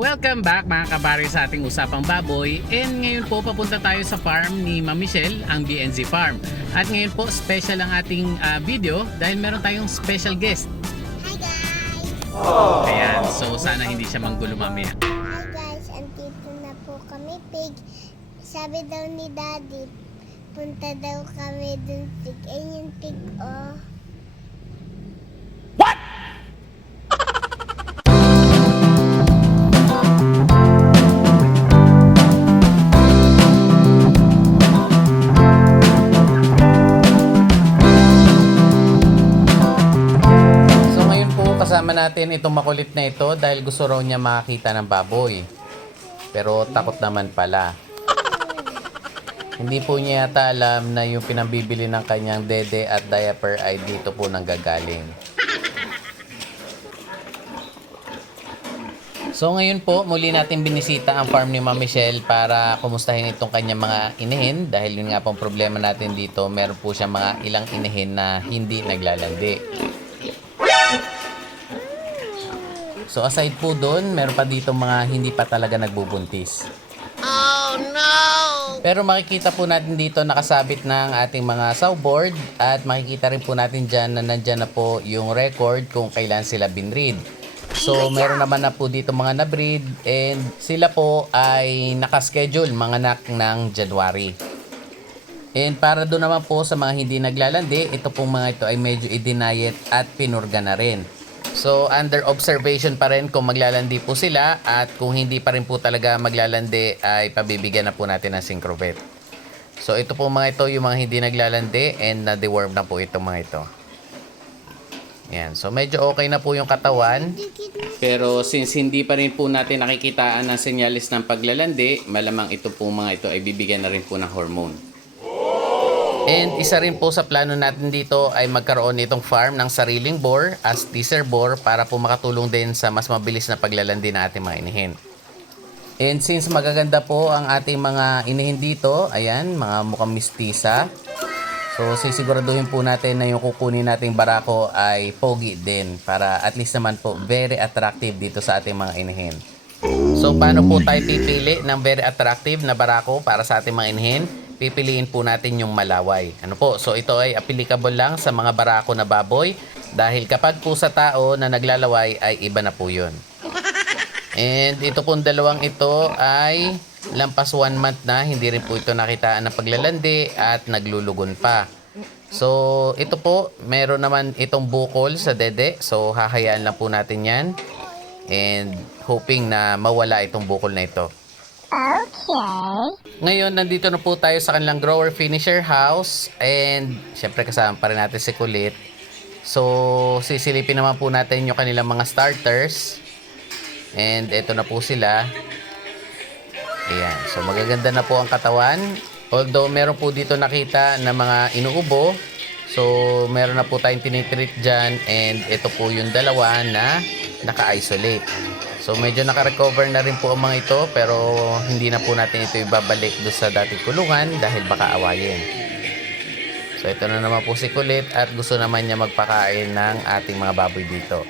Welcome back mga kabari sa ating Usapang Baboy. And ngayon po papunta tayo sa farm ni Ma'am Michelle, ang BNZ Farm. At ngayon po special ang ating video dahil meron tayong special guest. Hi guys! Ayan, so sana hindi siya manggulo mamaya. Hi guys! Andito na po kami, pig. Sabi daw ni Daddy, punta daw kami dun pig. Ayun yung pig, oh. Kasama natin itong makulit na ito dahil gusto raw niya makakita ng baboy. Pero takot naman pala. Hindi po niya yata alam na yung pinambibili ng kanyang dede at diaper ay dito po nanggagaling. So ngayon po, muli natin binisita ang farm ni Ma'am Michelle para kumustahin itong kanyang mga inahin. Dahil yun nga pong problema natin dito, meron po siya mga ilang inahin na hindi naglalandi. So aside po doon, meron pa dito mga hindi pa talaga nagbubuntis. Oh no! Pero makikita po natin dito nakasabit ng ating mga sawboard at makikita rin po natin dyan na nandyan na po yung record kung kailan sila binreed. So meron naman na po dito mga nabreed and sila po ay nakaschedule manganak ng January. And para doon naman po sa mga hindi naglalandi, ito pong mga ito ay medyo i-diet at pinurga na rin. So under observation pa rin kung maglalandi po sila at kung hindi pa rin po talaga maglalandi ay pabibigyan na po natin ng Syncrovet. So ito po mga ito yung mga hindi naglalandi and na-deworm na po itong mga ito. Yan. So medyo okay na po yung katawan. Pero since hindi pa rin po natin nakikitaan ng senyalis ng paglalandi, malamang ito po mga ito ay bibigyan na rin po ng hormone. And isa rin po sa plano natin dito ay magkaroon nitong farm ng sariling boar as teaser boar para po makatulong din sa mas mabilis na paglalandi ng ating mga inihin. And since magaganda po ang ating mga inihin dito, ayan, mga mukhang mistisa. So sisiguraduhin po natin na yung kukunin nating barako ay pogi din para at least naman po very attractive dito sa ating mga inihin. So paano po tayo pipili ng very attractive na barako para sa ating mga inihin? Pipiliin po natin yung malaway. Ano po? So ito ay applicable lang sa mga barako na baboy dahil kapag po sa tao na naglalaway ay iba na po yun. And ito pong dalawang ito ay lampas 1 month na, hindi rin po ito nakitaan ng paglalandi at naglulugon pa. So ito po, meron naman itong bukol sa dede. So hahayaan lang po natin yan. And hoping na mawala itong bukol na ito. Okay. Ngayon, nandito na po tayo sa kanilang grower finisher house. And syempre kasama pa rin natin si Kulit. So sisilipin naman po natin yung kanilang mga starters. And ito na po sila. Ayan. So magaganda na po ang katawan. Although meron po dito nakita na mga inuubo. So meron na po tayong tinitreat dyan. And ito po yung dalawa na naka-isolate. So medyo naka-recover na rin po ang mga ito. Pero hindi na po natin ito ibabalik doon sa dating kulungan dahil baka awayin. So ito na naman po si Kulit at gusto naman niya magpakain ng ating mga baboy dito.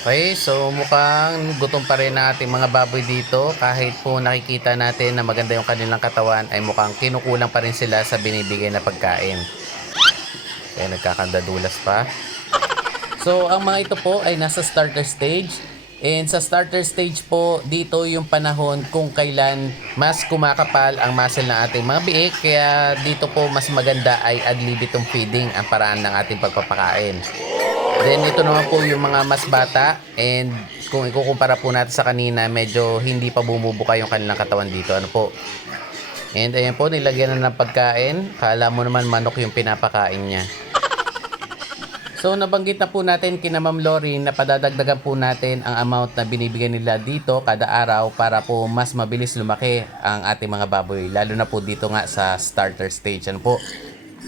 Okay, so mukhang gutom pa rin ang ating mga baboy dito. Kahit po nakikita natin na maganda yung kanilang katawan, ay mukhang kinukulang pa rin sila sa binibigay na pagkain. Kaya nagkakandadulas pa. So ang mga ito po ay nasa starter stage. And sa starter stage po, dito yung panahon kung kailan mas kumakapal ang muscle ng ating mga biik. Kaya dito po mas maganda ay ad libitum feeding ang paraan ng ating pagpapakain. Then ito naman po yung mga mas bata and kung ikukumpara po natin sa kanina, medyo hindi pa bumubuka yung kanilang katawan dito. Ano po? And ayan po, nilagyan na ng pagkain. Kala mo naman manok yung pinapakain niya. So nabanggit na po natin kina Ma'am Lori na padadagdagan po natin ang amount na binibigyan nila dito kada araw para po mas mabilis lumaki ang ating mga baboy. Lalo na po dito nga sa starter stage. Ano po?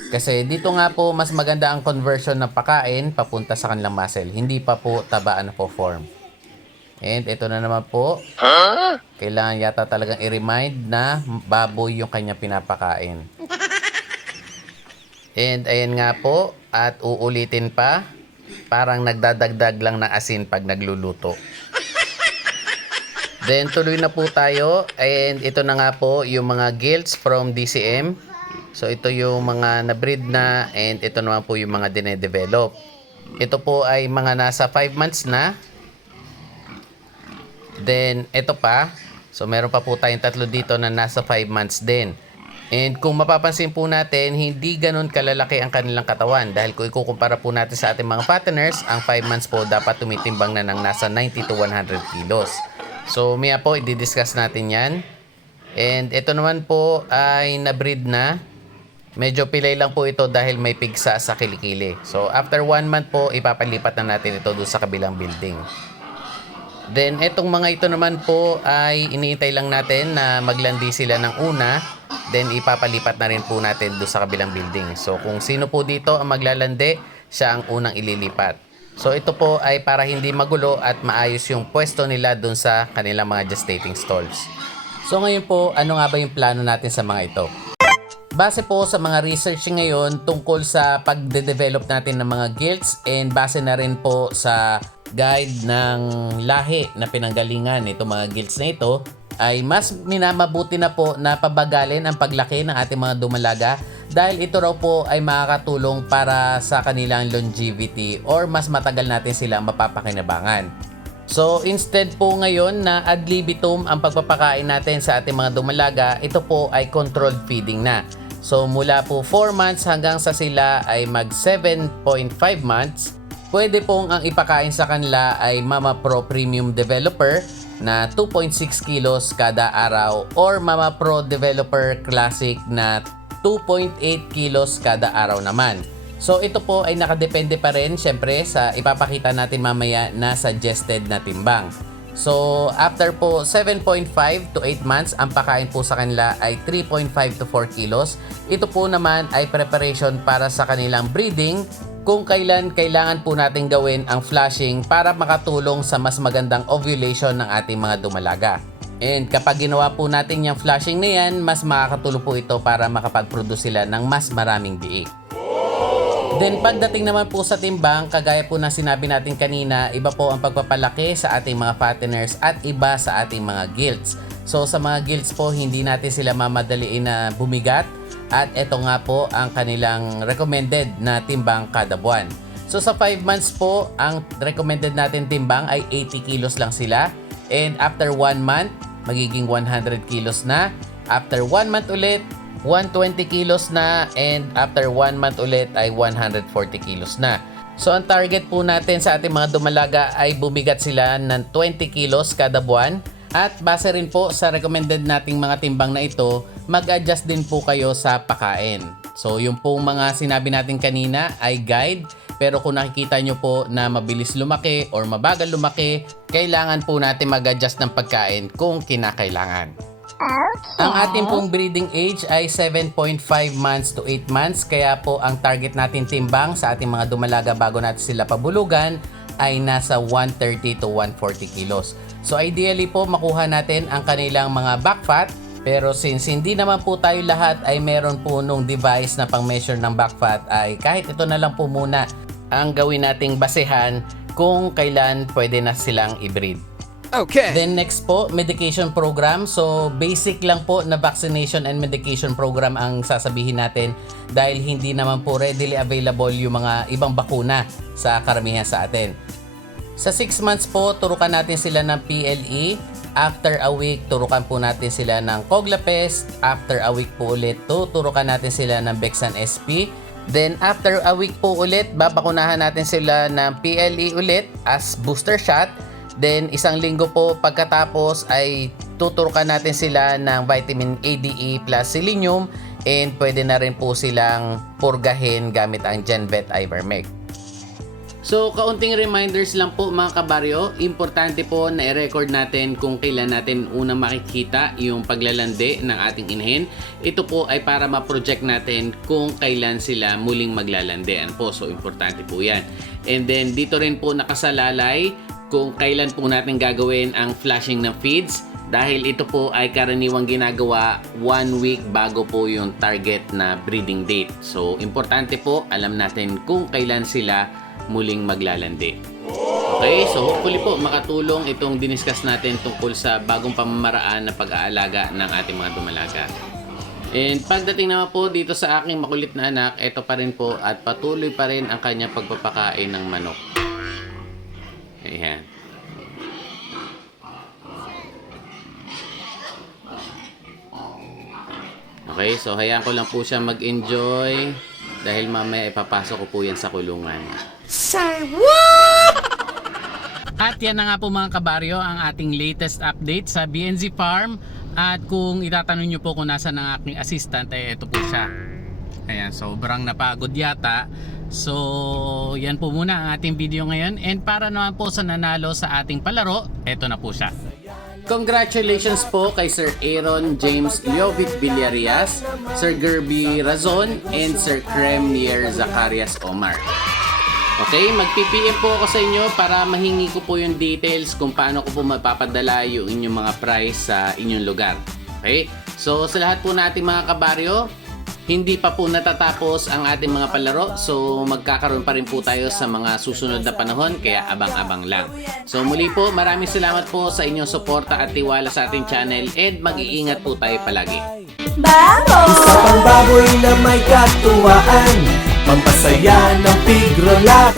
Kasi dito nga po mas maganda ang conversion ng pakain papunta sa kanilang muscle. Hindi pa po tabaan na po form. And ito na naman po. Kailangan yata talagang i-remind na baboy yung kanya pinapakain. And ayan nga po. at uulitin pa. Parang nagdadagdag lang ng asin pag nagluluto. Then tuloy na po tayo, and ito na nga po yung mga gilts from DCM. So ito yung mga na-breed na, and ito naman po yung mga dine-develop. Ito po ay mga nasa 5 months na. Then ito pa. So meron pa po tayong tatlo dito na nasa 5 months din. And kung mapapansin po natin, hindi ganun kalalaki ang kanilang katawan. Dahil kung ikukumpara po natin sa ating mga fatteners, ang 5 months po dapat tumitimbang na ng nasa 90 to 100 kilos. So maya po, i-discuss natin yan. And ito naman po ay na-breed na. Medyo pilay lang po ito dahil may pigsa sa kilikili. So after 1 month po, ipapalipat na natin ito doon sa kabilang building. Then etong mga ito naman po ay iniintay lang natin na maglandi sila ng una. Then ipapalipat na rin po natin doon sa kabilang building. So kung sino po dito ang maglalandi, siya ang unang ililipat. So ito po ay para hindi magulo at maayos yung pwesto nila doon sa kanilang mga gestating stalls. So ngayon po, ano nga ba yung plano natin sa mga ito? Base po sa mga research ngayon tungkol sa pagde-develop natin ng mga gilts, and base na rin po sa guide ng lahi na pinanggalingan itong mga gilts na ito, ay mas minamabuti na po na pabagalin ang paglaki ng ating mga dumalaga dahil ito raw po ay makakatulong para sa kanilang longevity or mas matagal natin silang mapapakinabangan. So instead po ngayon na ad libitum ang pagpapakain natin sa ating mga dumalaga, ito po ay controlled feeding na. So mula po 4 months hanggang sa sila ay mag 7.5 months, pwede pong ang ipakain sa kanila ay Mama Pro Premium Developer na 2.6 kilos kada araw or Mama Pro Developer Classic na 2.8 kilos kada araw naman. So ito po ay nakadepende pa rin syempre sa ipapakita natin mamaya na suggested na timbang. So after po 7.5 to 8 months, ang pakain po sa kanila ay 3.5 to 4 kilos. Ito po naman ay preparation para sa kanilang breeding kung kailan kailangan po natin gawin ang flushing para makatulong sa mas magandang ovulation ng ating mga dumalaga. And kapag ginawa po natin yung flushing na yan, mas makakatulong po ito para makapag-produce sila ng mas maraming biik. Then pagdating naman po sa timbang, kagaya po na sinabi natin kanina, iba po ang pagpapalaki sa ating mga fatteners at iba sa ating mga gilts. So sa mga gilts po, hindi natin sila mamadaliin na bumigat. At ito nga po ang kanilang recommended na timbang kada buwan. So sa 5 months po, ang recommended natin timbang ay 80 kilos lang sila. And after 1 month, magiging 100 kilos na. After 1 month ulit, 120 kilos na. And after 1 month ulit ay 140 kilos na. So ang target po natin sa ating mga dumalaga ay bumigat sila ng 20 kilos kada buwan. At base rin po sa recommended nating mga timbang na ito, mag-adjust din po kayo sa pakain. So yung pong mga sinabi natin kanina ay guide, pero kung nakikita nyo po na mabilis lumaki or mabagal lumaki, kailangan po natin mag-adjust ng pagkain kung kinakailangan. Ang ating pong breeding age ay 7.5 months to 8 months, kaya po ang target natin timbang sa ating mga dumalaga bago natin sila pabulugan ay nasa 130 to 140 kilos. So ideally po makuha natin ang kanilang mga back fat, pero since hindi naman po tayo lahat ay meron po nung device na pang measure ng back fat, ay kahit ito na lang po muna ang gawin nating basehan kung kailan pwede na silang i-breed. Okay. Then next po, medication program. So basic lang po na vaccination and medication program ang sasabihin natin dahil hindi naman po readily available yung mga ibang bakuna sa karamihan sa atin. Sa 6 months po, turukan natin sila ng PLE. After a week, turukan po natin sila ng Coglapest. After a week po ulit, turukan natin sila ng Bexan SP. Then after a week po ulit, babakunahan natin sila ng PLE ulit as booster shot. Then isang linggo po pagkatapos ay tuturukan natin sila ng vitamin A, D, E plus selenium, and pwede na rin po silang purgahin gamit ang GenVet Ivermectin. So, kaunting reminders lang po mga kabaryo. Importante po na i-record natin kung kailan natin unang makikita yung paglalandi ng ating inahin. Ito po ay para ma-project natin kung kailan sila muling maglalandi. Ano po? So, importante po yan. And then, dito rin po nakasalalay kung kailan po natin gagawin ang flashing ng feeds. Dahil ito po ay karaniwang ginagawa 1 week bago po yung target na breeding date. So, importante po, alam natin kung kailan sila muling maglalandi. Okay, so hopefully po makatulong itong diniscuss natin tungkol sa bagong pamamaraan na pag-aalaga ng ating mga dumalaga. And pagdating naman po dito sa aking makulit na anak, ito pa rin po at patuloy pa rin ang kanyang pagpapakain ng manok. Ayan. Okay, so hayaan ko lang po siya mag-enjoy dahil mamaya ipapasok ko po yan sa kulungan. At yan na nga po mga kabaryo ang ating latest update sa BNZ Farm. At kung itatanong nyo po kung nasa ng aking assistant, ay ito po siya. Ayan, sobrang napagod yata. So, yan po muna ang ating video ngayon. And para naman po sa nanalo sa ating palaro, ito na po siya. Congratulations po kay Sir Aaron James Leovic Villarias, Sir Gerby Razon, and Sir Cremier Zacarias Omar. Okay, mag-PPM po ako sa inyo para mahingi ko po yung details kung paano ko po mapapadala yung inyong mga prize sa inyong lugar. Okay, so sa lahat po nating mga kabaryo, hindi pa po natatapos ang ating mga palaro. So magkakaroon pa rin po tayo sa mga susunod na panahon, kaya abang-abang lang. So muli po, maraming salamat po sa inyong suporta at tiwala sa ating channel, and mag-iingat po tayo palagi. Isa pang baboy na may katuwaan, pampasaya ng Tigrolak.